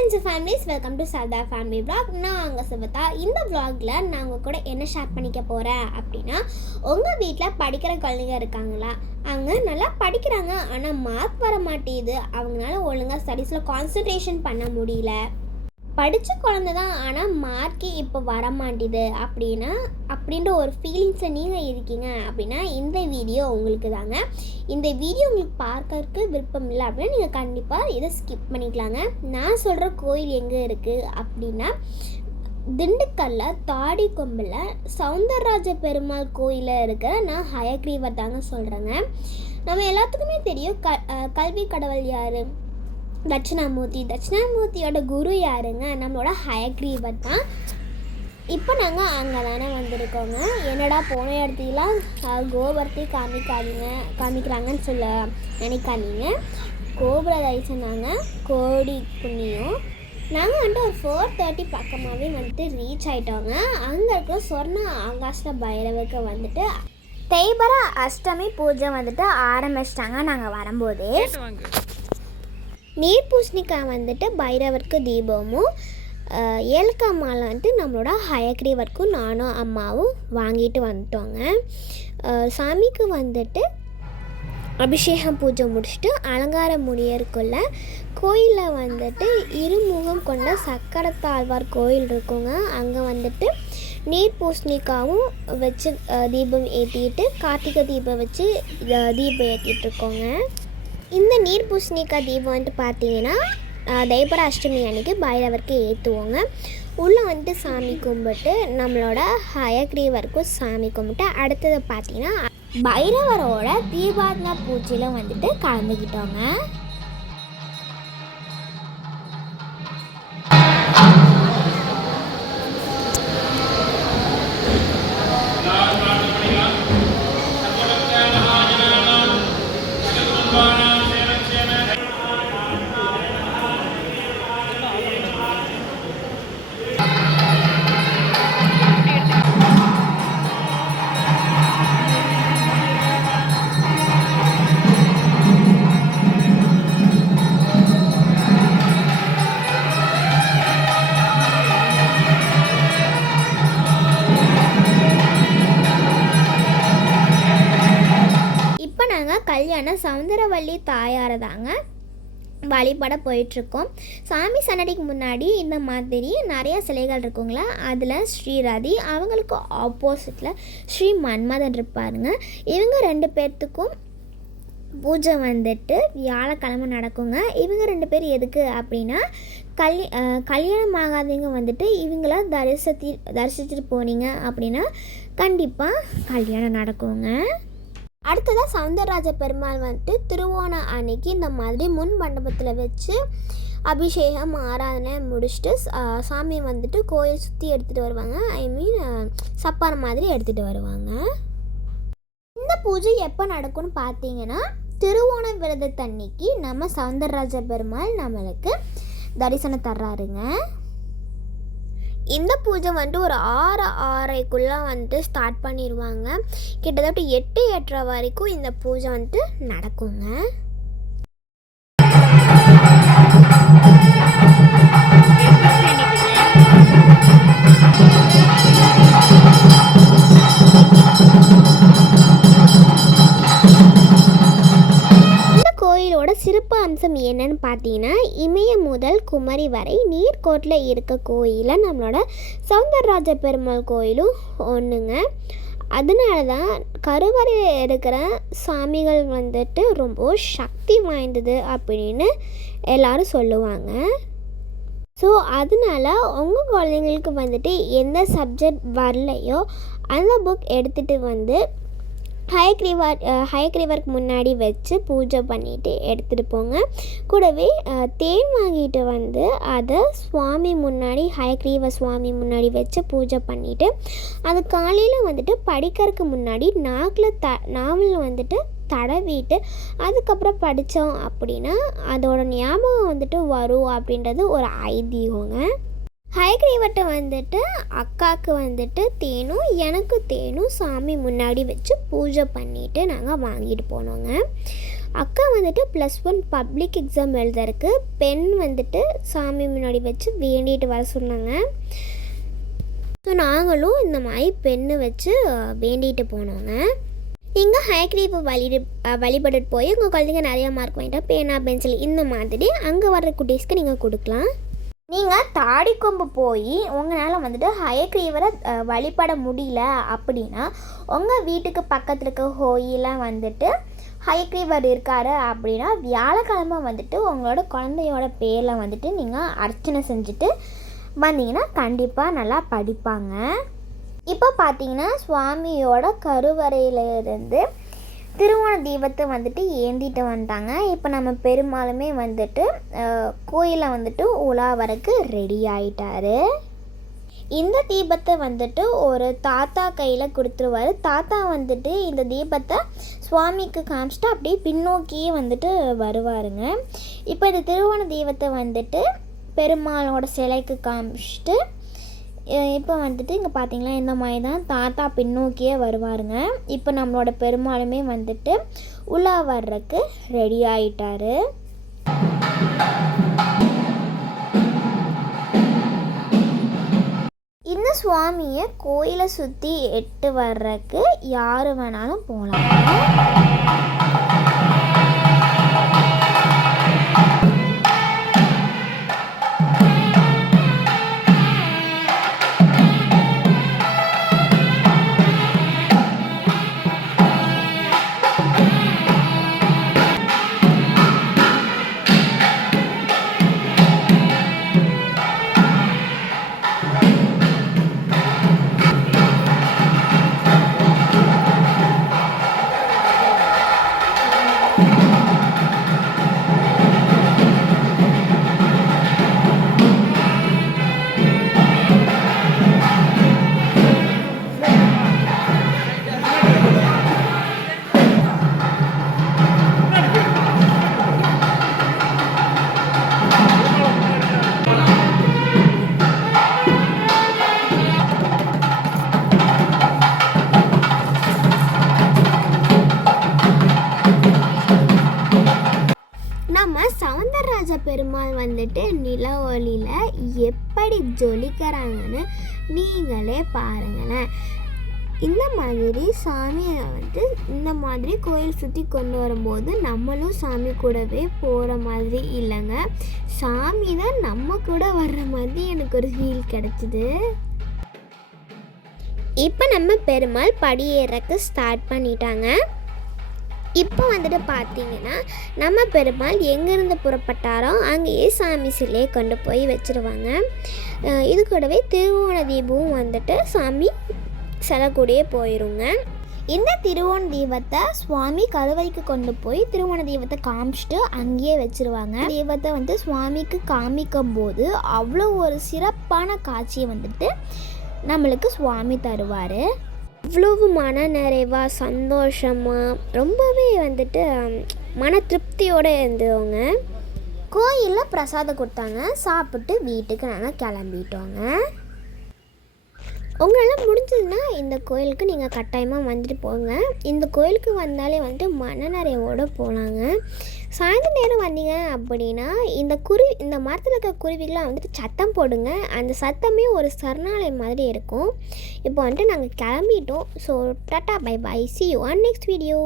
Friends and families, welcome to Sardar family vlog. நான் அங்கே சிவதா. இந்த vlogல நான் உங்கள் கூட என்ன ஷேர் பண்ணிக்க போகிறேன் அப்படின்னா, உங்கள் வீட்டில் படிக்கிற குழந்தைங்க இருக்காங்களா? அவங்க நல்லா படிக்கிறாங்க, ஆனால் மார்க் வர மாட்டேங்குது, அவங்களால ஒழுங்காக ஸ்டடீஸில் கான்சன்ட்ரேஷன் பண்ண முடியல, படித்த குழந்தை தான் ஆனால் மார்க்கே இப்போ வர மாட்டேது அப்படின்ற ஒரு ஃபீலிங்ஸில் நீங்கள் இருக்கீங்க அப்படின்னா இந்த வீடியோ உங்களுக்கு தாங்க. இந்த வீடியோ உங்களுக்கு பார்க்கறதுக்கு விருப்பம் இல்லை அப்படின்னா நீங்கள் கண்டிப்பாக இதை ஸ்கிப் பண்ணிக்கலாங்க. நான் சொல்கிற கோயில் எங்கே இருக்குது அப்படின்னா, திண்டுக்கல்ல தாடி கொம்பில் சவுந்தரராஜ பெருமாள் கோயிலில் இருக்கிற நான் ஹயக்ரீவர் தாங்க சொல்கிறேங்க. நம்ம எல்லாத்துக்குமே தெரியும் கல்வி கடவுள் யார்? தட்சிணாமூர்த்தியோட குரு யாருங்க? நம்மளோட ஹயக்ரீவர் தான். இப்போ நாங்கள் அங்கே தானே வந்திருக்கோங்க. என்னடா போன இடத்துலாம் கோபுரத்தை காமிக்கிறாங்கன்னு சொல்ல நினைக்காதீங்க. கோபுர தரிசனாங்க, கோடி புண்ணியம். நாங்கள் வந்துட்டு ஒரு 4:30 பக்கமாகவே வந்துட்டு ரீச் ஆகிட்டோங்க. அங்கே இருக்கிற சொர்ண ஆகாஷ்ட பைரவருக்கு வந்துட்டு தேய்பிறை அஷ்டமி பூஜை வந்துட்டு ஆரம்பிச்சிட்டாங்க. நாங்கள் வரும்போதே நீர் பூசணிக்காய் வந்துட்டு பைரவருக்கு தீபமும், ஏலக்காய் மாலை வந்துட்டு நம்மளோட ஹயக்ரீவருக்கும் நானும் அம்மாவும் வாங்கிட்டு வந்துட்டோங்க. சாமிக்கு வந்துட்டு அபிஷேகம் பூஜை முடிச்சுட்டு அலங்காரம் முடியறக்குள்ள கோயிலில் வந்துட்டு இருமுகம் கொண்ட சக்கரத்தாழ்வார் கோயில் இருக்குங்க. அங்கே வந்துட்டு நீர் பூசணிக்காவும் வச்சு தீபம் ஏற்றிட்டு கார்த்திகை தீபம் வச்சு தீபம் ஏற்றிட்டுருக்கோங்க. இந்த நீர் பூசணிக்காய் தீபம் வந்துட்டு பார்த்தீங்கன்னா தேய்பிறை அஷ்டமி அன்றைக்கி பைரவருக்கு ஏற்றுவோங்க. உள்ளே வந்துட்டு சாமி கும்பிட்டு நம்மளோட ஹயக்ரீவருக்கும் சாமி கும்பிட்டு அடுத்தது பார்த்தீங்கன்னா பைரவரோட தீபாவளி பூஜையில் வந்துட்டு கலந்துக்கிட்டோங்க. கல்யாணம் சவுந்தரவள்ளி தாயாரை தாங்க வழிபட போயிட்டுருக்கோம். சாமி சன்னடிக்கு முன்னாடி இந்த மாதிரி நிறையா சிலைகள் இருக்குங்களா. அதில் ஸ்ரீரதி, அவங்களுக்கு ஆப்போசிட்டில் ஸ்ரீ மன்மதன் இருப்பாருங்க. இவங்க 2 பேர்த்துக்கும் பூஜை வந்துட்டு வியாழக்கிழமை நடக்குங்க. இவங்க 2 பேர் எதுக்கு அப்படின்னா, கல்யாணம் ஆகாதவங்க வந்துட்டு இவங்கள தரிசிச்சுட்டு போனீங்க அப்படின்னா கண்டிப்பாக கல்யாணம் நடக்குங்க. அடுத்ததாக சவுந்தரராஜ பெருமாள் வந்துட்டு திருவோண அன்னைக்கு இந்த மாதிரி முன் மண்டபத்தில் வச்சு அபிஷேகம் ஆராதனை முடிச்சுட்டு சாமியை வந்துட்டு கோயில் சுற்றி எடுத்துகிட்டு வருவாங்க. சப்பான மாதிரி எடுத்துகிட்டு வருவாங்க. இந்த பூஜை எப்போ நடக்கும்னு பார்த்தீங்கன்னா, திருவோண விரதத்தன்னைக்கு நம்ம சவுந்தரராஜ பெருமாள் நம்மளுக்கு தரிசனம் தர்றாருங்க. இந்த பூஜை வந்துட்டு ஒரு 6:30க்குள்ளே வந்துட்டு ஸ்டார்ட் பண்ணிடுவாங்க. கிட்டத்தட்ட 8:30 வரைக்கும் இந்த பூஜை வந்துட்டு நடக்குங்க. கோயிலோட சிறப்பு அம்சம் என்னன்னு பார்த்தீங்கன்னா, இமய முதல் குமரி வரை நீர்கோட்டில் இருக்க கோயிலில் நம்மளோட சவுந்தரராஜ பெருமாள் கோயிலும் ஒன்றுங்க. அதனால தான் கருவறையில் இருக்கிற சாமிகள் வந்துட்டு ரொம்ப சக்தி வாய்ந்தது அப்படின்னு எல்லாரும் சொல்லுவாங்க. ஸோ அதனால உங்கள் குழந்தைங்களுக்கு வந்துட்டு எந்த சப்ஜெக்ட் வரலையோ அந்த புக் எடுத்துகிட்டு வந்து ஹயக்ரீவருக்கு முன்னாடி வச்சு பூஜை பண்ணிவிட்டு எடுத்துகிட்டு போங்க. கூடவே தேன் வாங்கிட்டு வந்து அதை சுவாமி முன்னாடி ஹயக்ரீவ சுவாமி முன்னாடி வச்சு பூஜை பண்ணிவிட்டு அது காலையில் வந்துட்டு படிக்கிறதுக்கு முன்னாடி நாவல் வந்துட்டு தடவிட்டு அதுக்கப்புறம் படித்தோம் அப்படின்னா அதோட ஞாபகம் வந்துட்டு வரும் அப்படின்றது ஒரு ஐதீகங்க. ஹயக்ரீவர்கிட்ட வந்துட்டு அக்காவுக்கு வந்துட்டு தேனும் எனக்கு தேனும் சாமி முன்னாடி வச்சு பூஜை பண்ணிவிட்டு நாங்கள் வாங்கிட்டு போனோங்க. அக்கா வந்துட்டு +1 பப்ளிக் எக்ஸாம் எழுதுறதுக்கு பென் வந்துட்டு சாமி முன்னாடி வச்சு வேண்டிட்டு வர சொன்னாங்க. ஸோ நாங்களும் இந்த மாதிரி பெண்ணு வச்சு வேண்டிட்டு போனோங்க. நீங்கள் ஹயக்ரீவை வழிபட்டுட்டு போய் உங்கள் குழந்தைங்க நிறையா மார்க் வாங்கிட்டா பேனா பென்சில் இந்த மாதிரி அங்கே வர்ற குட்டீஸ்க்கு நீங்கள் கொடுக்கலாம். நீங்கள் தாடிக்கொம்பு போய் உங்களால் வந்துட்டு ஹயக்ரீவரை வழிபட முடியல அப்படின்னா உங்கள் வீட்டுக்கு பக்கத்தில் இருக்க கோயிலில் வந்துட்டு ஹயக்ரீவர் இருக்கார் அப்படின்னா வியாழக்கிழமை வந்துட்டு உங்களோட குழந்தையோட பேரில் வந்துட்டு நீங்கள் அர்ச்சனை செஞ்சுட்டு வந்தீங்கன்னா கண்டிப்பாக நல்லா படிப்பாங்க. இப்போ பார்த்தீங்கன்னா சுவாமியோட கருவறையிலிருந்து திருவோண தீபத்தை வந்துட்டு ஏந்திட்டு வந்துட்டாங்க. இப்போ நம்ம பெருமாளுமே வந்துட்டு கோயிலில் வந்துட்டு உலாவறக்கு ரெடி ஆகிட்டாரு. இந்த தீபத்தை வந்துட்டு ஒரு தாத்தா கையில் கொடுத்துருவார். தாத்தா வந்துட்டு இந்த தீபத்தை சுவாமிக்கு காமிச்சிட்டு அப்படியே பின்னோக்கியே வந்துட்டு வருவாருங்க. இப்போ இந்த திருவோண தீபத்தை வந்துட்டு பெருமாளோட சிலைக்கு காமிச்சிட்டு இப்போ வந்துட்டு இங்கே பார்த்தீங்களா இந்த மாதிரி தான் தாத்தா பின்னோக்கியே வருவாருங்க. இப்போ நம்மளோட பெருமாளுமே வந்துட்டு உலா வர்றதுக்கு ரெடி ஆகிட்டாரு. இந்த சுவாமியை கோயிலை சுற்றி எட்டு வர்றதுக்கு யார் வேணாலும் போகலாம். நம்ம சௌந்தரராஜ பெருமாள் வந்துட்டு நில ஒளியில் எப்படி ஜொலிக்கிறாங்கன்னு நீங்களே பாருங்களேன். இந்த மாதிரி சாமியை வந்து இந்த மாதிரி கோயில் சுற்றி கொண்டு வரும்போது நம்மளும் சாமி கூடவே போகிற மாதிரி இல்லைங்க, சாமி தான் நம்ம கூட வர்ற மாதிரி எனக்கு ஒரு ஃபீல் கிடச்சிது. இப்போ நம்ம பெருமாள் படியேறக்கு ஸ்டார்ட் பண்ணிட்டாங்க. இப்போ வந்துட்டு பார்த்தீங்கன்னா நம்ம பெருமாள் எங்கேருந்து புறப்பட்டாரோ அங்கேயே சாமி சிலையை கொண்டு போய் வச்சுருவாங்க. இது கூடவே திருவோண தீபமும் வந்துட்டு சாமி சிலை கூடயே போயிடுங்க. இந்த திருவோண தீபத்தை சுவாமி கருவறைக்கு கொண்டு போய் திருவோண தீபத்தை காமிச்சிட்டு அங்கேயே வச்சுருவாங்க. தீபத்தை வந்து சுவாமிக்கு காமிக்கும் போது அவ்வளோ ஒரு சிறப்பான காட்சியை வந்துட்டு நம்மளுக்கு சுவாமி தருவார். அவ்வளவு மன நிறைவாக சந்தோஷமாக ரொம்பவே வந்துட்டு மன திருப்தியோடு இருந்தவங்க. கோயிலில் பிரசாதம் கொடுத்தாங்க, சாப்பிட்டு வீட்டுக்கு நாங்கள் கிளம்பிட்டோங்க. உங்களால் முடிஞ்சதுன்னா இந்த கோயிலுக்கு நீங்கள் கட்டாயமாக வந்துட்டு போங்க. இந்த கோயிலுக்கு வந்தாலே வந்துட்டு மனநிறைவோடு போகலாங்க. சாயந்தர நேரம் வந்தீங்க அப்படின்னா இந்த மரத்தில் இருக்க குருவிகளாம் வந்துட்டு சத்தம் போடுங்க. அந்த சத்தமே ஒரு சரணாலயம் மாதிரி இருக்கும். இப்போ வந்துட்டு நாங்கள் கிளம்பிட்டோம். So tata bye bye, see you on next video.